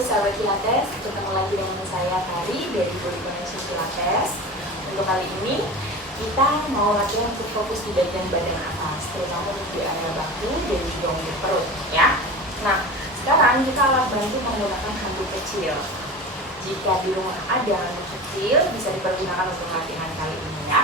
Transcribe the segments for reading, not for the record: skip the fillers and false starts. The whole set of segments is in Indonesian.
sahabat Pilates, ketemu lagi dengan saya Kari dari Body Connection Pilates. Untuk kali ini kita mau latihan untuk fokus di bagian badan atas, terutama di area bahu dan juga untuk perut ya. Nah, sekarang kita alat bantu menggunakan handuk kecil. Jika di rumah ada handuk kecil, bisa dipergunakan untuk latihan kali ini ya.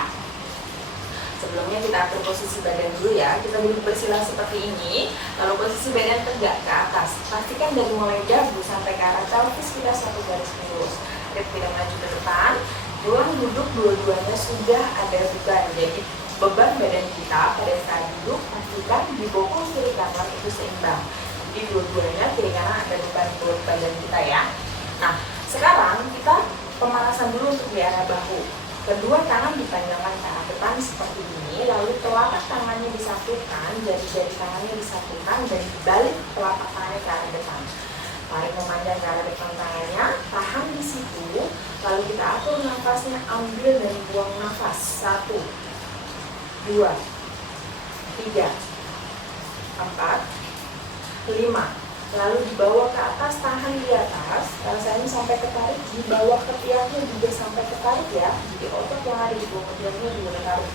Sebelumnya kita atur posisi badan dulu ya. Kita duduk bersila seperti ini. Lalu posisi badan tegak ke atas. Pastikan dari mulai dagu sampai ke arah pelvis kita satu garis lurus. Rib tidak maju ke depan. Tulang duduk dua-duanya sudah ada beban. Jadi beban badan kita pada saat duduk pastikan di bokong kiri kanan itu seimbang. Jadi dua-duanya kiri kanan ada beban buat badan kita ya. Nah, sekarang kita pemanasan dulu untuk di area bahu. Kedua tangan dipanjangkan ke arah depan seperti ini, lalu telapak tangannya disatukan, jari-jari tangannya disatukan, dan dibalik telapak tangannya ke arah depan. Tarik memanjang ke arah depan tangannya, tahan di situ, lalu kita atur nafasnya, ambil dan buang nafas. 1, 2, 3, 4, 5. Lalu dibawa ke atas, tahan di atas, rasanya sampai ketarik, dibawa ketiaknya juga sampai ketarik ya. Jadi otot yang ada di bawah ketiaknya juga ketarik.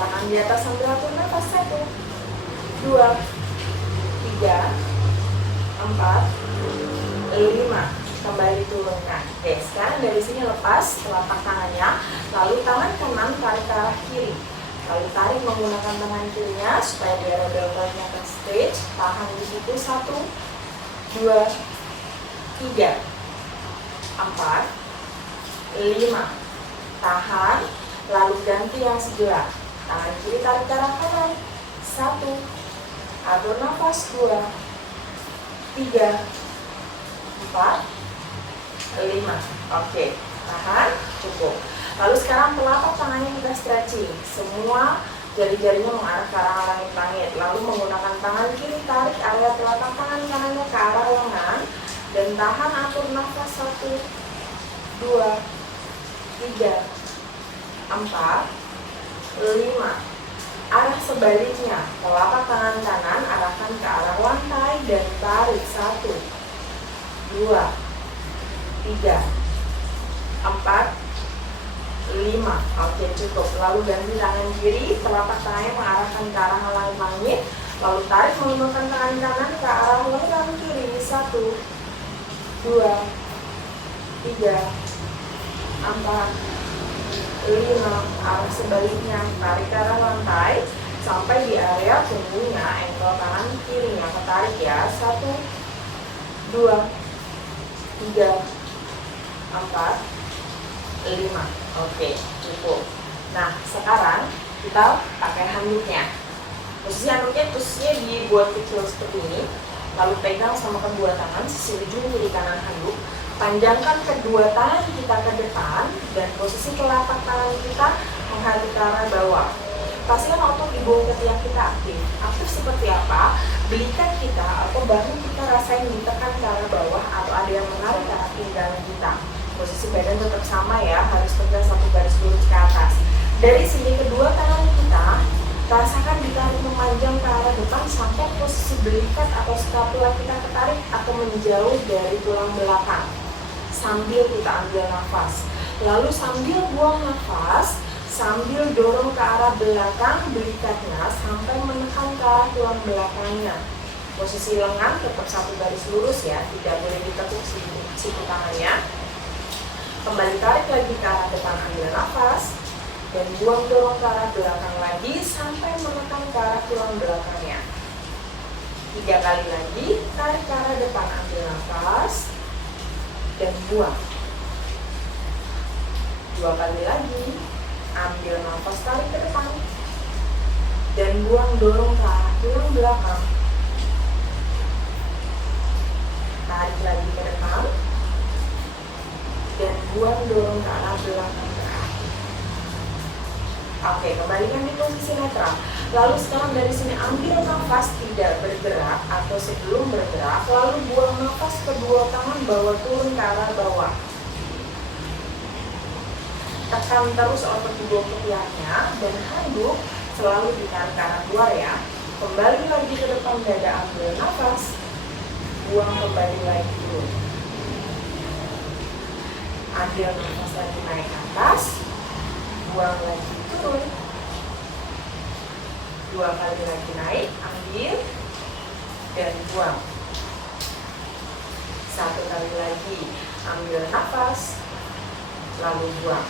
Tahan di atas sambil atur nafas. 1, 2, 3, 4, 5. Kembali turunkan. Oke, sekarang dari sini lepas telapak tangannya, lalu tangan kanan tarik ke arah kiri. Lalu tarik menggunakan tangan kirinya supaya biar deltoidnya ke stretch. Tahan di situ. 1, 2, 3, 4, 5. Tahan. Lalu ganti yang sebelah. Tangan kiri tarik ke arah kanan. 1. Atur nafas. 2, 3, 4, 5. Oke, tahan. Cukup. Lalu sekarang telapak tangannya kita stretching. Semua jari-jarinya mengarah ke arah langit-langit. Lalu menggunakan tangan kiri tarik area telapak tangan kanannya ke arah lengan. Dan tahan, atur nafas. 1, 2, 3, 4, 5. Arah sebaliknya, telapak tangan kanan arahkan ke arah lantai dan tarik. 1, 2, 3, 4, 5. Oke, cukup. Lalu ganti tangan kiri, telapak tangannya mengarahkan ke arah langit-langit. Lalu tarik menggunakan tangan kanan ke arah lengan kiri. 1, 2, 3, 4, 5. Arah sebaliknya, tarik ke arah lantai sampai di area punggungnya, ankle tangan kirinya ketarik ya. 1, 2, 3, 4, 5. Oke, cukup. Nah, sekarang kita pakai handuknya. Posisi handuknya dibuat kecil seperti ini. Lalu pegang sama kedua tangan sisi ujung kiri kanan handuk. Panjangkan kedua tangan kita ke depan dan posisi telapak tangan kita menghadap ke arah bawah. Pastikan otot di bawah ketiak kita aktif. Aktif seperti apa? Belikat kita atau bahu kita rasain ditekan ke arah bawah atau ada yang menarik ke arah pinggang kita. Posisi badan tetap sama ya, harus tegak satu garis lurus ke atas. Dari sini kedua tangan kita rasakan ditarik memanjang ke arah depan sampai posisi belikat atau scapula kita ketarik atau menjauh dari tulang belakang. Sambil kita ambil nafas. Lalu sambil buang nafas, sambil dorong ke arah belakang belikatnya sampai menekan ke arah tulang belakangnya. Posisi lengan tetap satu garis lurus ya, tidak boleh ditekuk siku tangannya. Kembali tarik lagi ke arah depan, ambil nafas dan buang, dorong ke arah belakang lagi sampai menekan ke arah tulang belakangnya. 3 kali lagi, tarik ke arah depan, ambil nafas dan buang. 2 kali lagi, ambil nafas, tarik ke depan dan buang, dorong ke arah tulang belakang. Tarik lagi ke depan dan buang, dorong ke arah belakang terakhir. Oke, kembalikan di posisi netral. Lalu sekarang dari sini ambil nafas tidak bergerak atau sebelum bergerak, lalu buang nafas, kedua tangan bawa turun ke arah bawah. Tekan terus otot di bawah ketiaknya dan handuk selalu ditarik ke arah luar ya. Kembali lagi ke depan dada, ambil nafas, buang kembali lagi turun. Ambil nafas lagi naik ke atas, buang lagi turun. 2 kali lagi naik, ambil dan buang. 1 kali lagi, ambil nafas, lalu buang.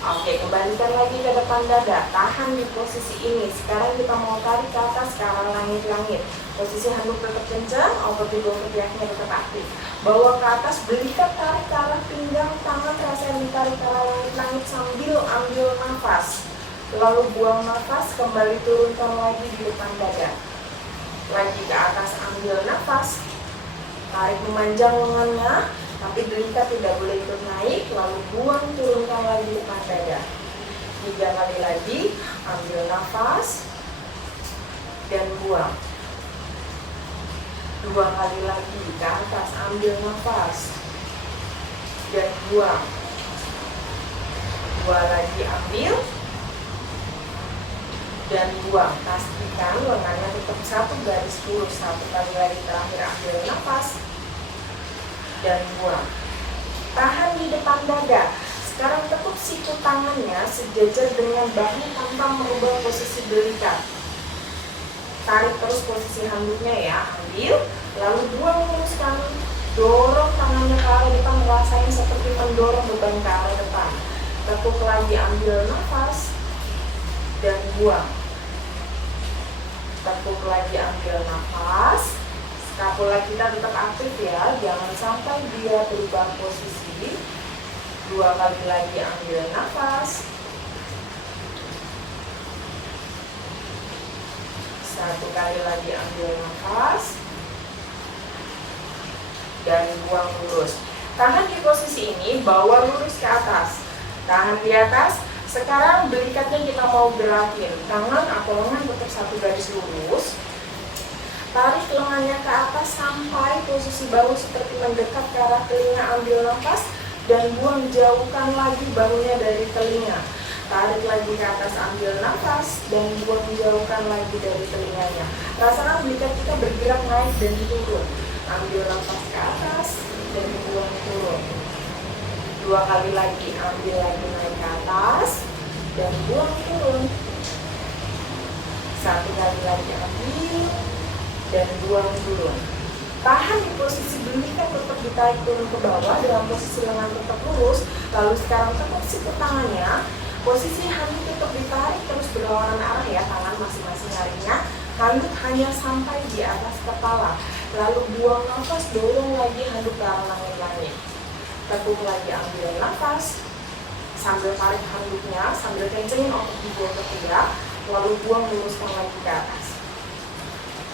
Oke, kembalikan lagi ke depan dada, tahan di posisi ini. Sekarang kita mau tarik ke atas ke arah langit-langit. Posisi handuk tetap kencang, otot di bawah ketiaknya tetap aktif. Bawa ke atas, belikat tarik ke arah pinggang, tangan rasain ditarik ke arah langit-langit sambil ambil nafas. Lalu buang nafas, kembali turunkan lagi di depan dada. Lagi ke atas, ambil nafas, tarik memanjang lengannya, tapi belikat tidak boleh ikut naik, lalu buang, turunkan lagi di depan dada. 3 kali lagi, ambil nafas dan buang. 2 kali lagi ke atas, ambil nafas dan buang. 2 lagi ambil dan buang. Pastikan lengannya tetap satu garis lurus. 1 kali lagi terakhir, ambil nafas dan buang. Tahan di depan dada. Sekarang tekuk siku tangannya sejajar dengan bahu tanpa merubah posisi belikat. Tarik terus posisi handuknya ya. Ambil, lalu buang, luruskan. Dorong tangannya ke arah depan, rasain seperti mendorong beban ke arah depan. Tekuk lagi, ambil nafas dan buang. Tekuk lagi, ambil nafas. Skapula kita tetap aktif ya, jangan sampai dia berubah posisi. 2 kali lagi ambil nafas. 1 kali lagi ambil nafas. Dan buang lurus. Tahan di posisi ini, bawa lurus ke atas. Tahan di atas. Sekarang belikatnya kita mau gerakin. Tangan atau lengan tetap satu garis lurus. Tarik lengannya ke atas sampai posisi bahu seperti mendekat ke arah telinga, ambil nafas dan buang, jauhkan lagi bahunya dari telinga. Tarik lagi ke atas, ambil nafas dan buang, jauhkan lagi dari telinganya. Rasakan belikat kita bergerak naik dan turun. Ambil nafas ke atas dan buang, turun. 2 kali lagi, ambil lagi naik ke atas dan buang, turun. 1 kali lagi ambil dan buang, turun. Tahan di posisi belikat tetap ditarik turun ke bawah dalam posisi lengan tetap lurus. Lalu sekarang tekuk siku tangannya, posisi handuk tetap ditarik terus berlawanan arah ya, tangan masing-masing nariknya. Handuk hanya sampai di atas kepala. Lalu buang nafas, dorong lagi handuk ke arah langit-langit. Tekuk lagi, ambil nafas sambil tarik handuknya, sambil kencengin otot di bawah ketiak. Lalu buang, luruskan lagi ke atas.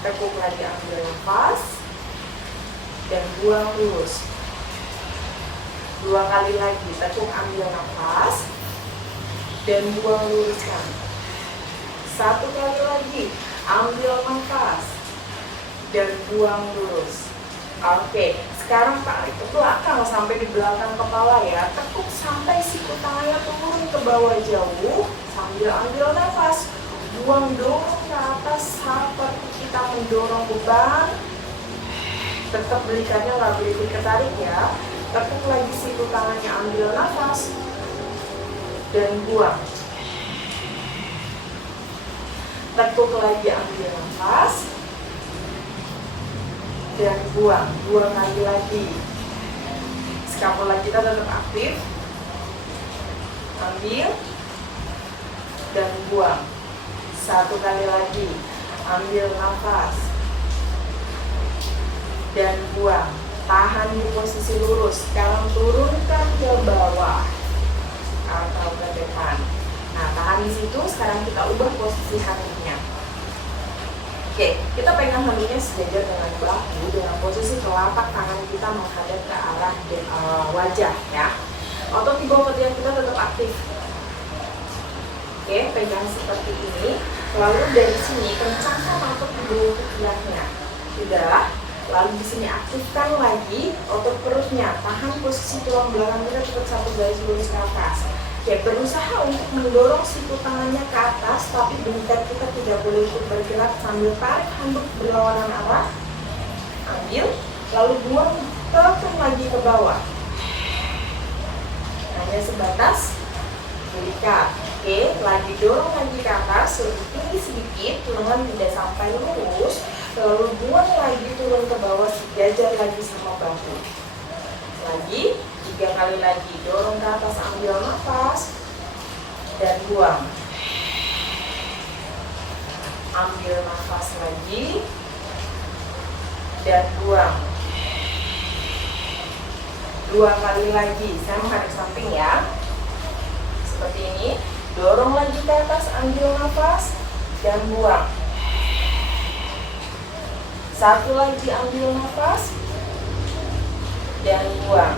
Tekuk lagi, ambil nafas dan buang, lurus. 2 kali lagi, tekuk, ambil nafas dan buang, luruskan. 1 kali lagi, ambil nafas dan buang, lurus. Oke, sekarang tarik ke belakang sampai di belakang kepala ya. Tekuk sampai siku tangannya turun ke bawah jauh sambil ambil nafas. Buang, dorong ke atas seperti kita mendorong beban. Tetap belikatnya nggak boleh diketarik ya. Tekuk lagi siku tangannya, ambil nafas dan buang. Tekuk lagi, ambil nafas dan buang. 2 kali lagi. Skapula kita tetap aktif. Ambil dan buang. 1 kali lagi, ambil nafas dan buang. Tahan di posisi lurus. Sekarang turunkan ke bawah atau ke depan. Nah, tahan di situ. Sekarang kita ubah posisi handuknya. Oke, kita pegang handuknya sejajar dengan bahu dengan posisi telapak tangan kita menghadap ke arah wajah ya. Otot di bawah ketiak kita tetap aktif. Oke, pegang seperti ini. Lalu dari sini kencangkan otot di bawah ketiaknya. Sudah. Lalu di sini aktifkan lagi otot perutnya. Tahan posisi tulang belakang kita tetap satu garis lurus ke atas. Oke, berusaha untuk mendorong siku tangannya ke atas, tapi belikat kita tidak boleh ikut bergerak sambil tarik handuk berlawanan arah. ambil, lalu buang, tekan lagi ke bawah. Hanya sebatas berikat. Oke, lagi dorong lagi ke atas, lebih tinggi sedikit, lengan tidak sampai lurus, lalu buang lagi turun ke bawah sejajar lagi sama bahu. Lagi, 3 kali lagi, dorong ke atas, ambil nafas, dan buang. Ambil nafas lagi, dan buang. 2 kali lagi, saya menghadap samping ya. Seperti ini, dorong lagi ke atas, ambil nafas, dan buang. 1 lagi, ambil nafas, dan buang.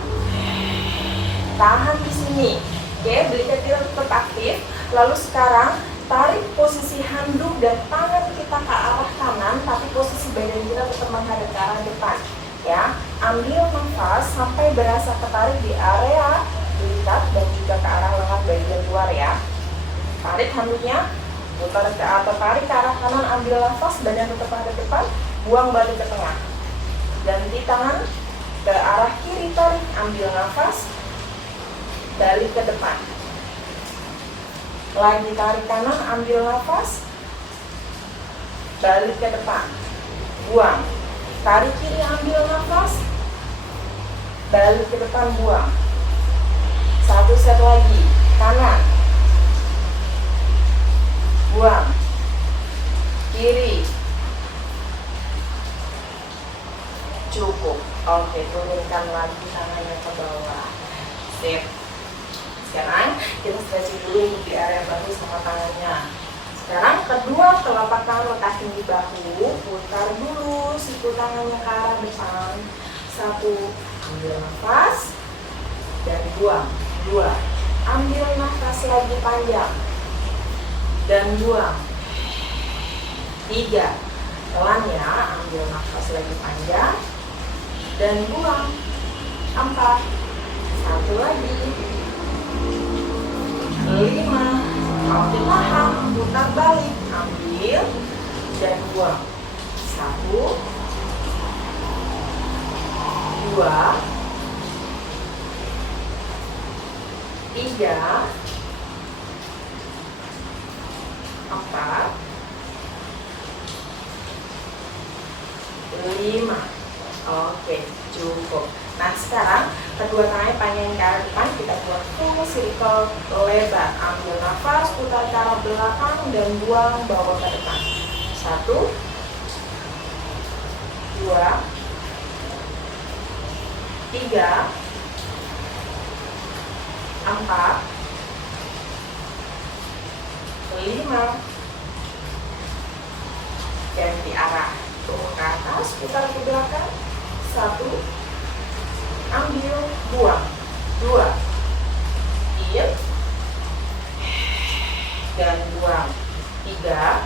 Tahan di sini. Oke, berikat kita tetap aktif. Lalu sekarang tarik posisi handuk dan tangan kita ke arah kanan, tapi posisi badan kita tetap menghadap ke arah depan. Ya, ambil nafas sampai berasa ketarik di area berikat dan juga ke arah lengan bagian luar ya. Tarik handuknya, putar ke atau tarik ke arah kanan, ambil nafas, badan tetap menghadap depan, buang balik ke tengah. Ganti tangan ke arah kiri, tarik, ambil nafas, balik ke depan. Lagi tarik kanan, ambil nafas, balik ke depan, buang. Tarik kiri, ambil nafas, balik ke depan, buang. 1 set lagi, kanan, buang, kiri, cukup. Oke, turunkan lagi tangannya ke bawah. Sip. Sekarang kita stretching dulu untuk di area bahu sama tangannya. Sekarang kedua telapak tangan letakin di bahu, putar dulu siku tangannya ke arah depan. 1, ambil nafas dan buang. 2, ambil nafas lagi panjang dan buang. 3, pelan ya, ambil nafas lagi panjang dan buang. 4, 1 lagi. 5, oke, tahan, putar balik, ambil dan buang. 1, 2, 3, 4, 5. Oke, cukup. Nah, sekarang kedua tangannya panjang ke arah depan, kita buat full circle lebar. Ambil nafas, putar ke arah belakang dan buang, bawa ke depan. 1, 2, 3, 4, 5. Ganti arah, turun ke atas, putar ke belakang. 1, ambil, buang. 2, diam dan buang. 3,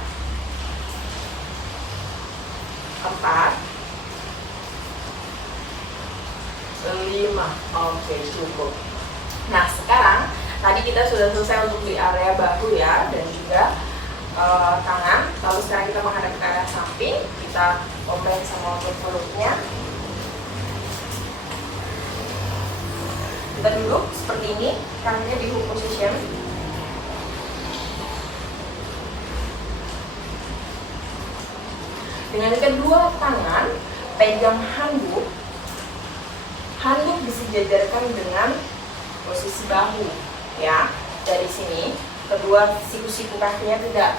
4, 5. Oke, cukup. Nah, sekarang tadi kita sudah selesai untuk di area bahu ya, dan juga tangan. Lalu sekarang kita menghadap ke arah samping, kita combine sama otot perutnya. Kita duduk seperti ini, kakinya di hook position. Dengan kedua tangan pegang handuk. Handuk disejajarkan dengan posisi bahu, ya. Dari sini kedua siku-siku kakinya tidak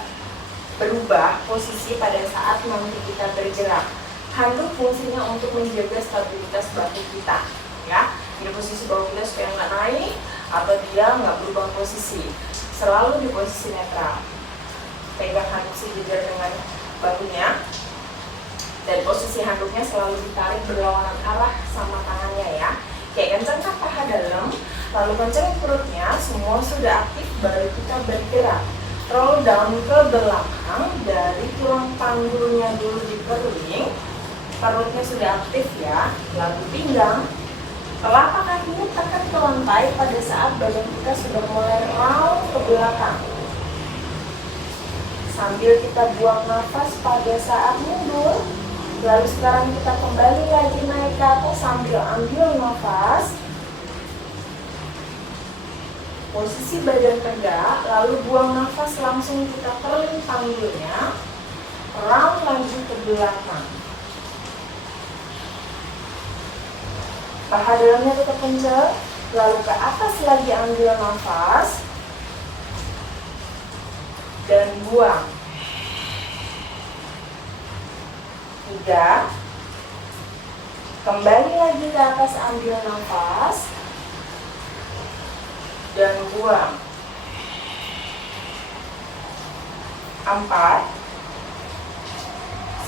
berubah posisi pada saat nanti kita bergerak. Handuk fungsinya untuk menjaga stabilitas bahu kita, ya. Di posisi bahu kita supaya nggak naik atau dia nggak berubah posisi, selalu di posisi netral. Pegang handuk sejajar dengan bahunya, dan posisi handuknya selalu ditarik berlawanan arah sama tangannya ya. Kayak kencangkan paha dalam, lalu kencangin perutnya, semua sudah aktif, baru kita bergerak. Roll down ke belakang, dari tulang panggulnya dulu dikeliling, perutnya sudah aktif ya, lalu pinggang. Telapak kakinya tekan ke lantai pada saat badan kita sudah mulai round ke belakang. Sambil kita buang nafas pada saat mundur, Lalu sekarang kita kembali lagi naik ke atas sambil ambil nafas. Posisi badan tegak, lalu buang nafas, langsung kita curling panggulnya, round lagi ke belakang. Paha dalamnya tetap kencang, lalu ke atas lagi ambil nafas dan buang. 3, kembali lagi ke atas ambil nafas dan buang. 4,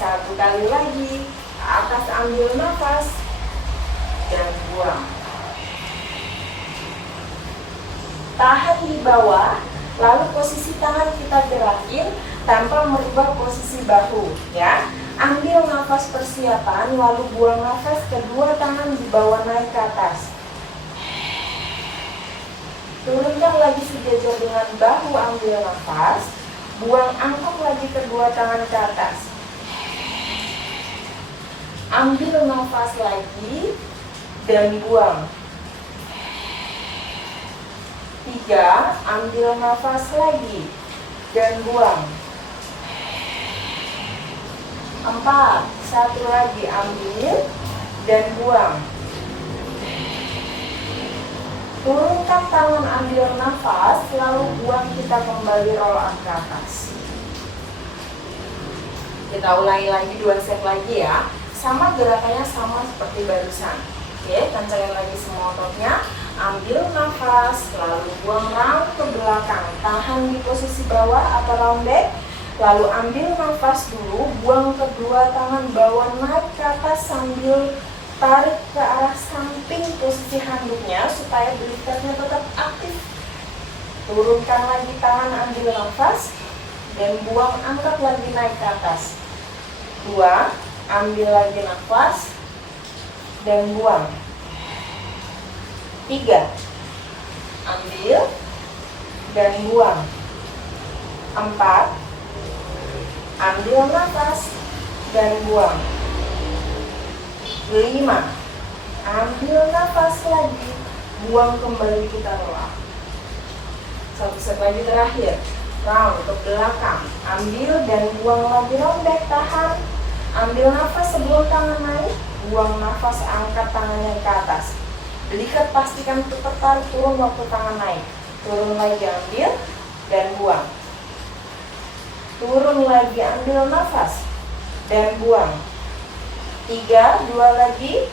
satu kali lagi ke atas ambil nafas dan buang. Tahan di bawah, lalu posisi tangan kita gerakin tanpa merubah posisi bahu, ya. Ambil nafas persiapan, lalu buang nafas, kedua tangan dibawa naik ke atas. Turunkan lagi sejajar dengan bahu, ambil nafas, buang, angkat lagi kedua tangan ke atas. Ambil nafas lagi dan buang. 3, ambil nafas lagi dan buang. 4, satu lagi ambil dan buang. Turunkan tangan, ambil nafas, lalu buang, kita kembali roll up ke atas. Kita ulangi lagi 2 set lagi ya. Sama gerakannya sama seperti barusan. Oke, kencangin lagi semua ototnya. Ambil nafas, lalu buang round ke belakang. Tahan di posisi bawah atau round back. Lalu ambil nafas dulu, buang kedua tangan, bawa naik ke atas sambil tarik ke arah samping posisi handuknya supaya belitnya tetap aktif. Turunkan lagi tangan, ambil nafas dan buang, angkat lagi naik ke atas. 2, ambil lagi nafas dan buang. 3, ambil dan buang. 4, ambil nafas dan buang. 5, ambil nafas lagi, buang, kembali kita roll up. 1 set lagi terakhir, round ke belakang, ambil dan buang lagi, round back, tahan. Ambil nafas sebelum tangan naik, buang nafas, angkat tangannya ke atas. Belikat pastikan tetap tarik turun waktu tangan naik. Turun lagi, ambil dan buang. Turun lagi, ambil nafas dan buang. 3, 2 lagi.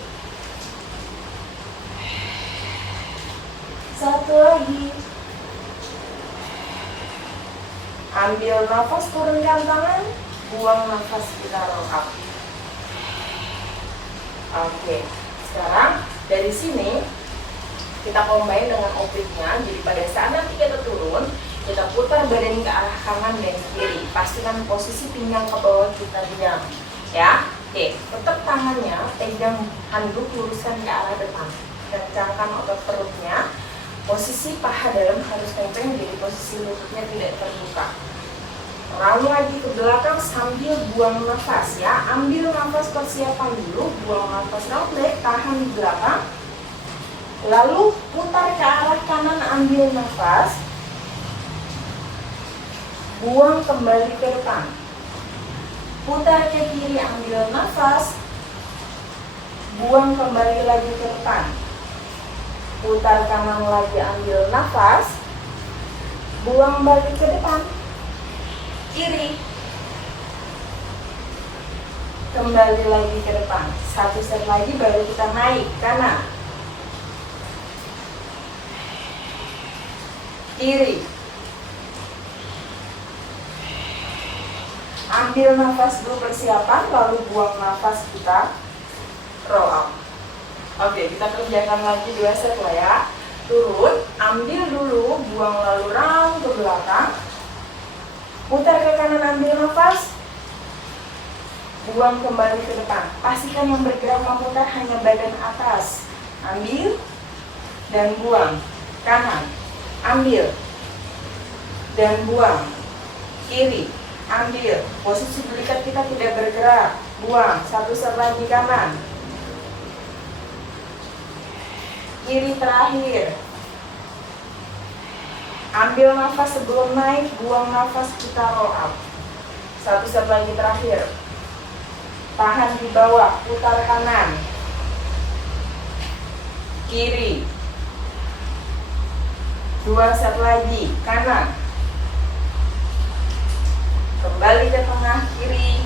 1 lagi. Ambil nafas, turunkan tangan, buang nafas, kita roll up. Oke, sekarang dari sini kita combine dengan obliqunya. Jadi pada saat nanti kita turun, kita putar badan ke arah kanan dan kiri. Pastikan posisi pinggang ke bawah kita diam, ya. Oke, tetap tangannya pegang handuk, luruskan ke arah depan. Kencangkan otot perutnya. Posisi paha dalam harus kencang, jadi posisi lututnya tidak terbuka. Lalu lagi ke belakang sambil buang nafas, ya. Ambil nafas persiapan dulu, buang nafas round back, tahan di belakang. Lalu putar ke arah kanan, ambil nafas, buang, kembali ke depan. Putar ke kiri, ambil nafas, buang, kembali lagi ke depan. Putar kanan lagi, ambil nafas, buang, balik ke depan. Kiri, kembali lagi ke depan. 1 set lagi baru kita naik kanan, kiri. Ambil nafas dulu persiapan, lalu buang nafas, kita roll up. Oke, kita kerjakan lagi 2 set lah ya. Turun, ambil dulu, buang, lalu round ke belakang. Putar ke kanan, ambil nafas, buang, kembali ke depan. Pastikan yang bergerak memutar hanya badan atas. Ambil dan buang. Kanan, ambil dan buang. Kiri, ambil. Posisi belikat kita kita tidak bergerak, buang. 1 set lagi kanan. Kiri terakhir. Ambil nafas sebelum naik, buang nafas, kita roll up. 1 set lagi terakhir. Tahan di bawah, putar kanan. Kiri. 2 set lagi, kanan. Kembali ke tengah, kiri.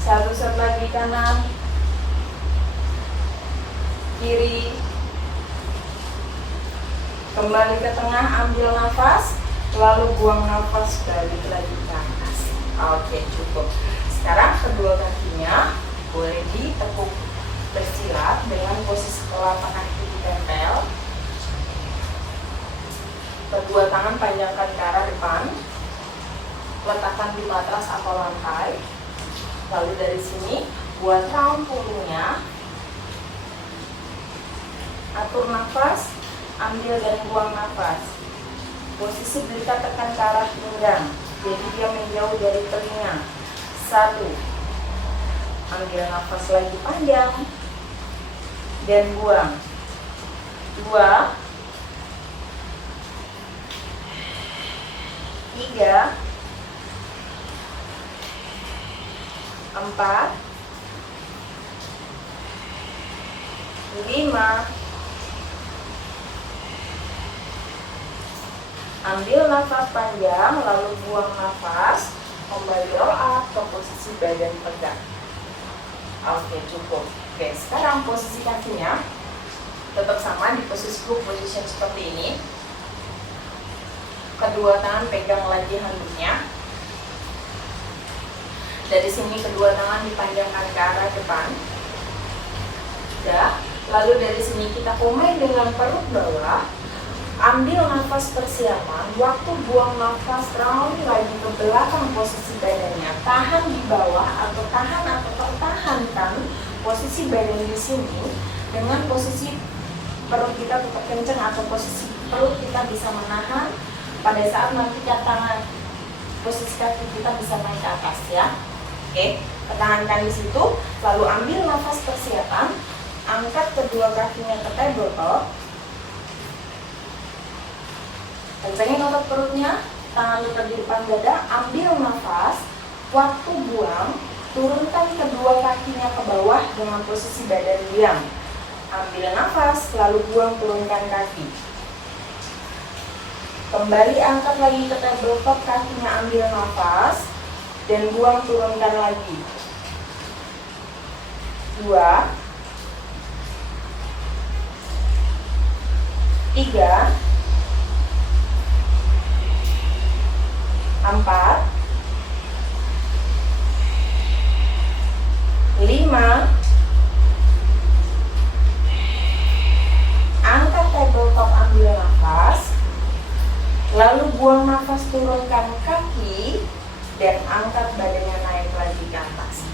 1 set lagi kanan. Kiri. Kembali ke tengah, ambil nafas, lalu buang nafas, balik lagi ke atas. Oke, cukup. Sekarang kedua kakinya boleh ditekuk bersilat dengan posisi telapak kaki ditempel. Kedua tangan panjangkan ke arah depan. Letakkan di matras atau lantai. Lalu dari sini buat round punggungnya. Atur nafas, ambil dan buang nafas. Posisi belikat tekan ke arah pinggang, jadi dia menjauh dari telinga. 1. Ambil nafas lagi panjang dan buang. 2. 3. 4. 5. Ambil nafas panjang, lalu buang nafas, kembali roll up ke posisi badan tegak. Oke, cukup. Oke, sekarang posisi kakinya tetap sama di posisi group position seperti ini. Kedua tangan pegang lagi handuknya. Dari sini kedua tangan dipanjangkan ke arah depan. Sudah. Lalu dari sini kita combine dengan perut bawah. Ambil nafas persiapan, waktu buang nafas round lagi ke belakang posisi badannya. Tahan di bawah atau pertahankan posisi badan di sini dengan posisi perut kita tetap kencang atau posisi perut kita bisa menahan pada saat nanti tangan posisi kaki kita bisa naik ke atas ya. Oke, pertahankan di situ, lalu ambil nafas persiapan, angkat kedua kakinya ke tabletop. Kencangin otot perutnya, tangan lipat di depan dada, ambil nafas, waktu buang, turunkan kedua kakinya ke bawah dengan posisi badan diam. Ambil nafas, lalu buang, turunkan kaki. Kembali angkat lagi ke tabletop, kakinya ambil nafas, dan buang, turunkan lagi. 2. 3. 4, 5, angkat tabletop, ambil nafas, lalu buang nafas, turunkan kaki, dan angkat badannya naik lagi ke atas.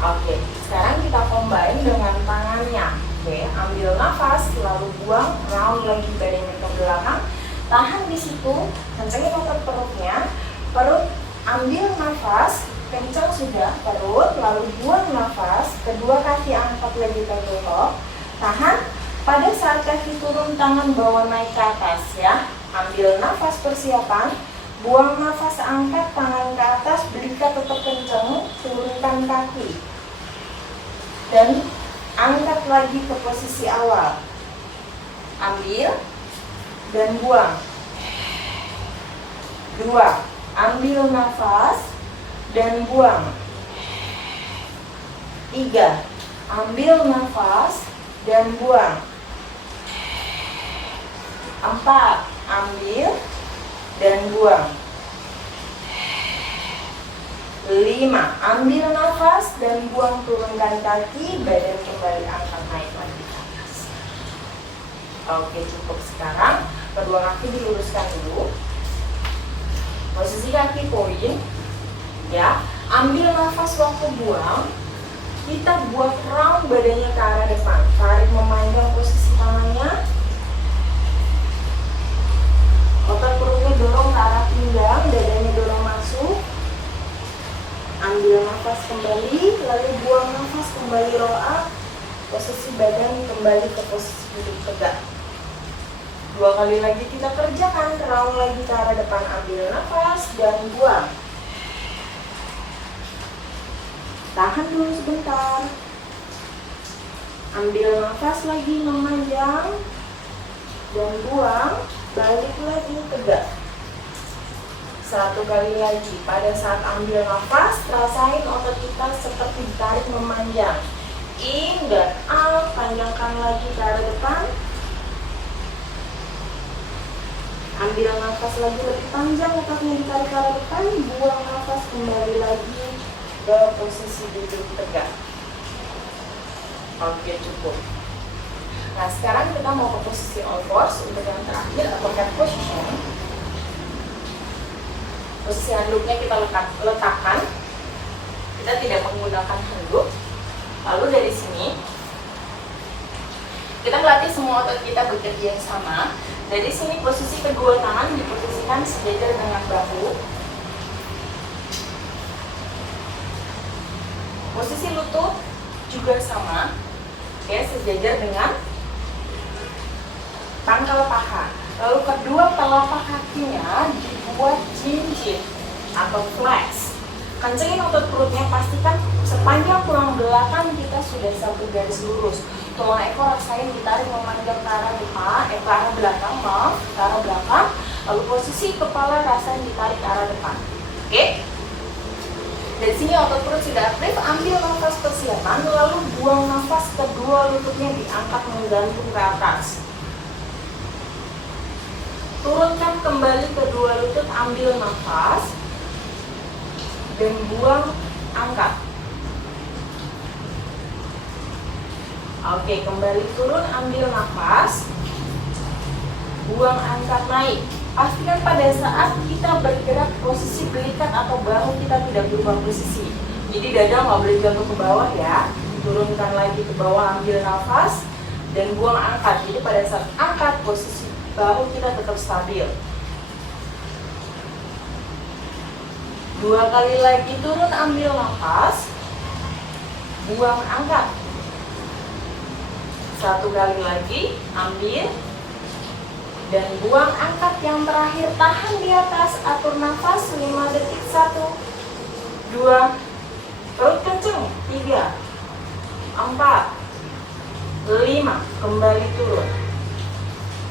Oke, sekarang kita combine dengan tangannya. Oke, ambil nafas, lalu buang, round lagi badannya ke belakang. Tahan di situ, kencangin otot perutnya. Perut, ambil nafas, kencang sudah perut, lalu buang nafas. Kedua kaki angkat lagi ke tabletop. Tahan. Pada saat kaki turun, tangan bawa naik ke atas ya. Ambil nafas persiapan, buang nafas, angkat tangan ke atas, belikat tetap kencang, turunkan kaki. Dan angkat lagi ke posisi awal. Ambil dan buang. 2. Ambil nafas dan buang. 3. Ambil nafas dan buang. 4. Ambil dan buang. 5. Ambil nafas dan buang, turunkan kaki, badan kembali angkat naik lagi ke atas. Oke, cukup. Sekarang kedua kaki diluruskan dulu. Posisi kaki poin ya. Ambil nafas, waktu buang kita buat round badannya ke arah depan. Tarik memanjang posisi tangannya. Otot perutnya dorong ke arah pinggang, dadanya dorong masuk. nafas kembali, lalu buang nafas kembali roll up. Posisi badan kembali ke posisi duduk tegak. 2 kali lagi kita kerjakan, round lagi ke arah depan, ambil nafas dan buang. Tahan dulu sebentar. Ambil nafas lagi memanjang dan buang, balik lagi tegak. 1 kali lagi. Pada saat ambil nafas, rasain otot kita seperti ditarik memanjang. In dan out, panjangkan lagi ke arah depan. Ambil nafas lagi lebih panjang, ototnya ditarik ke arah depan. Buang nafas kembali lagi ke posisi duduk tegak. Oke, cukup. Nah, sekarang kita mau ke posisi all fours untuk yang terakhir atau cat position. Posisi handuknya kita letakkan. Kita tidak menggunakan handuk. Lalu dari sini kita melatih semua otot kita bekerja yang sama. Dari sini posisi kedua tangan diposisikan sejajar dengan bahu. Posisi lutut juga sama, ya, sejajar dengan pangkal paha. Lalu kedua telapak kakinya dibuat jinjit atau flex. Kencengin otot perutnya, pastikan sepanjang tulang belakang kita sudah satu garis lurus. Tulang ekor rasain ditarik memanjang ke arah depan, ke arah belakang, ke arah belakang. Lalu posisi kepala rasain ditarik ke arah depan. Oke? Dari sini otot perut sudah aktif, ambil nafas persiapan, lalu buang nafas, kedua lututnya diangkat menggantung ke atas. Turunkan kembali kedua lutut, ambil nafas dan buang, angkat. Oke, kembali turun, ambil nafas, buang, angkat, naik. Pastikan pada saat kita bergerak posisi belikat atau bahu kita tidak berubah posisi. Jadi dada nggak boleh jatuh ke bawah ya. Turunkan lagi ke bawah, ambil nafas dan buang, angkat. Jadi pada saat angkat posisi bahu kita tetap stabil. 2 kali lagi turun, ambil nafas, buang, angkat. 1 kali lagi, ambil dan buang, angkat. Yang terakhir, tahan di atas, atur nafas 5 detik. 1, 2, perut kenceng, 3, 4, 5, kembali turun.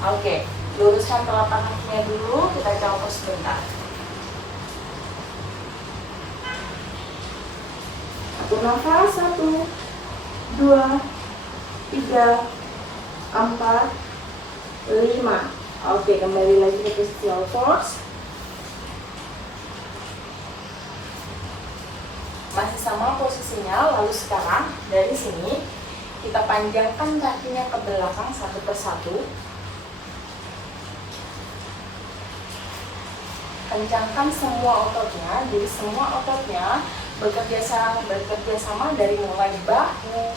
Oke, luruskan telapak kakinya dulu, kita copot sebentar. Atur nafas 1, 2, 3, 4, 5. Oke, kembali lagi ke posisi all fours. Masih sama posisinya, lalu sekarang dari sini kita panjangkan kakinya ke belakang satu persatu. Kencangkan semua ototnya, jadi semua ototnya bekerja sama dari mulai bahu,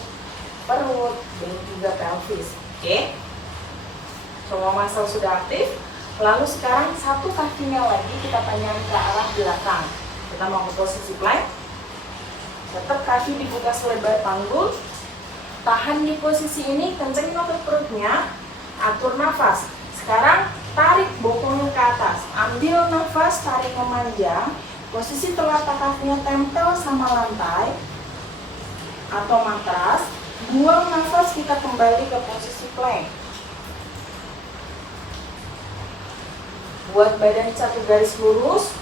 perut, dan juga pelvis. Oke, semua muscle sudah aktif. Lalu sekarang satu kakinya lagi kita panjangkan ke arah belakang. Kita mau ke posisi plank. Tetap kaki dibuka selebar panggul. Tahan di posisi ini, kencengin otot perutnya, atur nafas. Sekarang tarik bokongnya ke atas, ambil nafas, tarik memanjang. Posisi telapak kakinya tempel sama lantai atau matras. Buang nafas, kita kembali ke posisi plank. Buat badan satu garis lurus,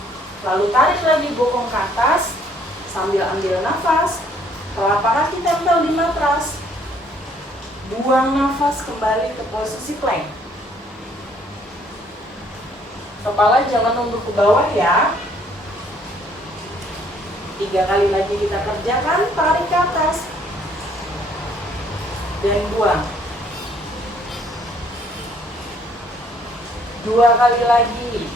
lalu tarik lagi bokong ke atas sambil ambil nafas. Telapak kaki tempel di matras. Buang nafas, kembali ke posisi plank. Kepala jangan nunduk ke bawah ya. 3 kali lagi kita kerjakan, tarik ke atas dan buang. 2 kali lagi.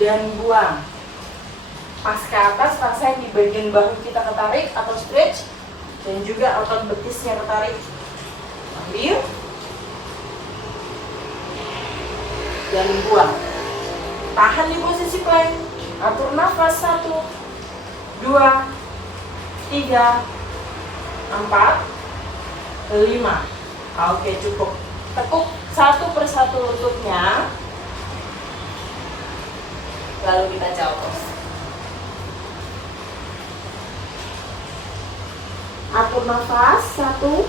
Dan buang. Pas ke atas, rasain di bagian bahu kita ketarik atau stretch, dan juga otot betisnya ketarik. Ambil dan buang. Tahan di posisi plank. Atur nafas 1, 2, 3, 4, 5. Oke, cukup. Tekuk satu persatu lututnya. Lalu kita jauh. Atur nafas 1, 2,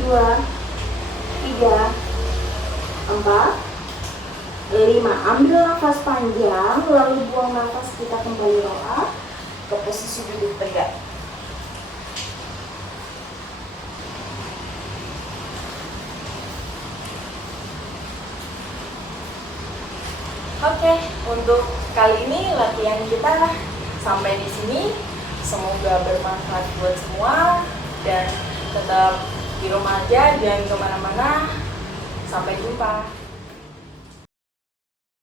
3, 4, 5. Ambil nafas panjang, lalu buang nafas, kita kembali roll up ke posisi duduk tegak. Oke, untuk kali ini latihan kita sampai di sini. Semoga bermanfaat buat semua dan tetap di rumah aja, jangan kemana-mana. Sampai jumpa.